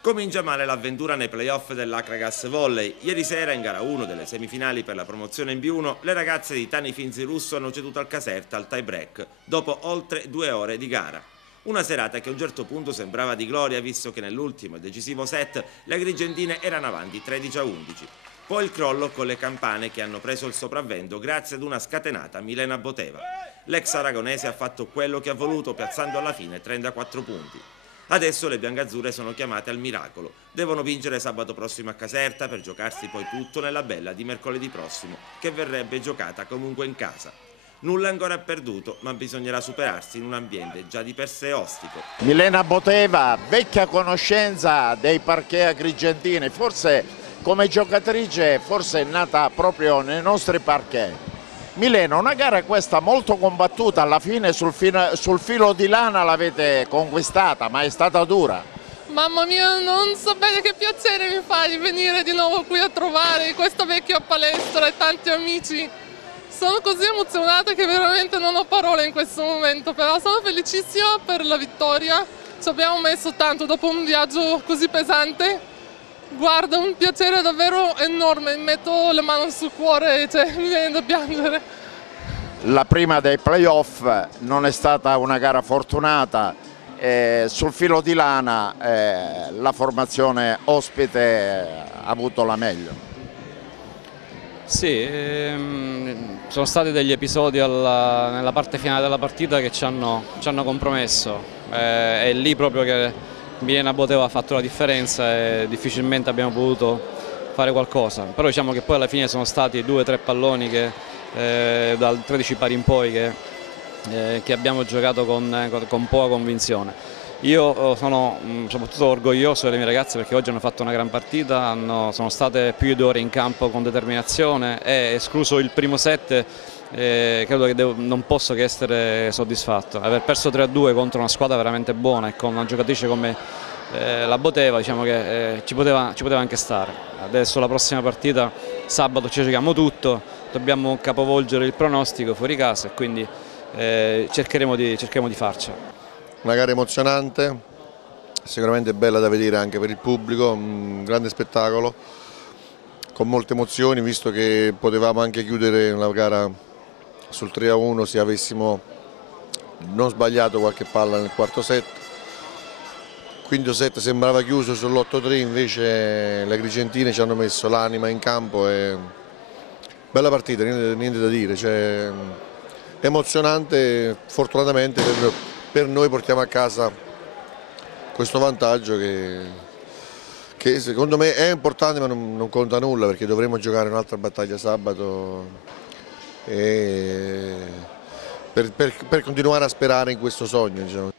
Comincia male l'avventura nei playoff dell'Acragas Volley. Ieri sera, in gara 1 delle semifinali per la promozione in B1, le ragazze di Tani Finzi Russo hanno ceduto al Caserta al tie break, dopo oltre 2 ore di gara. Una serata che a un certo punto sembrava di gloria, visto che nell'ultimo e decisivo set le agrigentine erano avanti 13-11. Poi il crollo con le campane che hanno preso il sopravvento grazie ad una scatenata Milena Boteva. L'ex aragonese ha fatto quello che ha voluto, piazzando alla fine 34 punti. Adesso le biancazzurre sono chiamate al miracolo. Devono vincere sabato prossimo a Caserta per giocarsi poi tutto nella bella di mercoledì prossimo, che verrebbe giocata comunque in casa. Nulla ancora è perduto, ma bisognerà superarsi in un ambiente già di per sé ostico. Milena Boteva, vecchia conoscenza dei parquet agrigentini, forse come giocatrice forse è nata proprio nei nostri parquet. Milena, una gara questa molto combattuta, alla fine sul filo di lana l'avete conquistata, ma è stata dura. Mamma mia, non sapete che piacere mi fa di venire di nuovo qui a trovare questa vecchia palestra e tanti amici. Sono così emozionata che veramente non ho parole in questo momento, però sono felicissima per la vittoria. Ci abbiamo messo tanto dopo un viaggio così pesante. Guarda, un piacere davvero enorme, mi metto le mani sul cuore, cioè mi viene da piangere. La prima dei playoff non è stata una gara fortunata, sul filo di lana la formazione ospite ha avuto la meglio. Sì, sono stati degli episodi nella parte finale della partita che ci hanno compromesso, è lì proprio che Milena Boteva ha fatto la differenza e difficilmente abbiamo potuto fare qualcosa, però diciamo che poi alla fine sono stati 2 o 3 palloni che, dal 13 pari in poi che abbiamo giocato con poca convinzione. Io sono soprattutto orgoglioso delle mie ragazze perché oggi hanno fatto una gran partita, sono state più di 2 ore in campo con determinazione e escluso il primo set credo che non posso che essere soddisfatto. Aver perso 3-2 contro una squadra veramente buona e con una giocatrice come la Boteva, diciamo che ci poteva anche stare. Adesso la prossima partita, sabato ci giochiamo tutto, dobbiamo capovolgere il pronostico fuori casa e quindi cercheremo di farcela. Una gara emozionante, sicuramente bella da vedere anche per il pubblico, un grande spettacolo, con molte emozioni, visto che potevamo anche chiudere la gara sul 3-1 se avessimo non sbagliato qualche palla nel quarto set. Il quinto set sembrava chiuso sull'8-3, invece le agrigentine ci hanno messo l'anima in campo e bella partita, niente da dire, cioè, emozionante, fortunatamente per noi portiamo a casa questo vantaggio che secondo me è importante ma non conta nulla, perché dovremo giocare un'altra battaglia sabato per continuare a sperare in questo sogno, diciamo.